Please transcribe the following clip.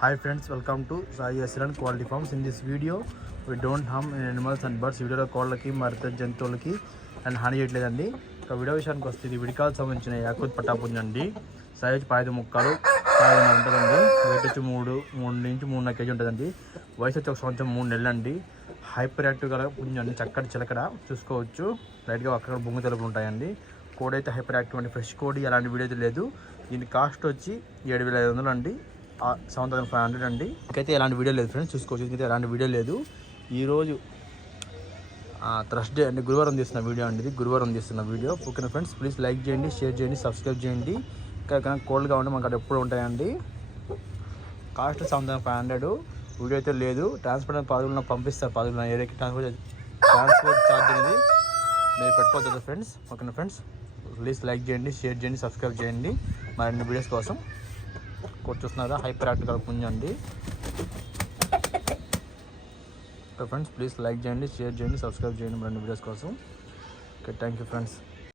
Hi friends, welcome to Sai Asiran Quality Farms. In this video, we don't harm animals and birds. వీడియోలో కోళ్ళకి మరిత జంతువులకి and హాని చేయట్లేదండి ఇక వీడియో విషయానికి వస్తే ఇది విడికాలకు సంబంధించిన యాకూత్ పట్టాపుంజ అండి వచ్చి పైదు ముక్కలు పైదు ఉంటుందండి వెయిట్ వచ్చి మూడు మూడు నుంచి మూడున్నర కేజీ ఉంటుందండి. వయసు వచ్చి ఒక సంవత్సరం మూడు నెలలు అండి హైపర్ యాక్టివ్ గల పుంజు అండి చక్కటి చిలకడ. చూసుకోవచ్చు. లైట్గా అక్కడ బొంగు తెలుపు ఉంటాయండి. కోడ్ అయితే హైపర్ యాక్టివ్ అండి ఫ్రెష్ కోడి అలాంటి వీడియో లేదు. దీని కాస్ట్ వచ్చి ఏడు వేల ఐదు వందలు అండి సెవెన్ థౌసండ్ ఫైవ్ హండ్రెడ్ అండి. ఇంకైతే ఎలాంటి వీడియో లేదు ఫ్రెండ్స్ చూసుకోవచ్చు. ఇంకైతే ఎలాంటి వీడియో లేదు. ఈరోజు థర్స్డే అండి గురువారం తీస్తున్న వీడియో అండి ఇది. గురువారం తీస్తున్న వీడియో. ఓకేనా ఫ్రెండ్స్? ప్లీజ్ లైక్ చేయండి షేర్ చేయండి సబ్స్క్రైబ్ చేయండి. ఇంకా కనుక కోల్డ్గా ఉంటే మాకు అక్కడ ఎప్పుడు ఉంటాయండి. Cost seven thousand five hundred video అయితే లేదు. ట్రాన్స్పోర్ట్ పదులు పంపిస్తారు. పదులు ఏరియాకి ట్రాన్స్పోర్ట్ ట్రాన్స్పోర్ట్ ఛార్జ్ అనేది మీరు పెట్టుకోవచ్చు ఫ్రెండ్స్? ఓకేనా ఫ్రెండ్స్? ప్లీజ్ లైక్ చేయండి షేర్ చేయండి సబ్స్క్రైబ్ చేయండి. మరిన్ని వీడియోస్ కోసం కోట్ చూస్తున్నారా హైపర్ యాక్టివ్ పుంజండి ఫ్రెండ్స్ ప్లీజ్ లైక్ చేయండి షేర్ చేయండి సబ్స్క్రైబ్ చేయండి మరిన్ని వీడియోస్ కోసం. Okay thank you friends.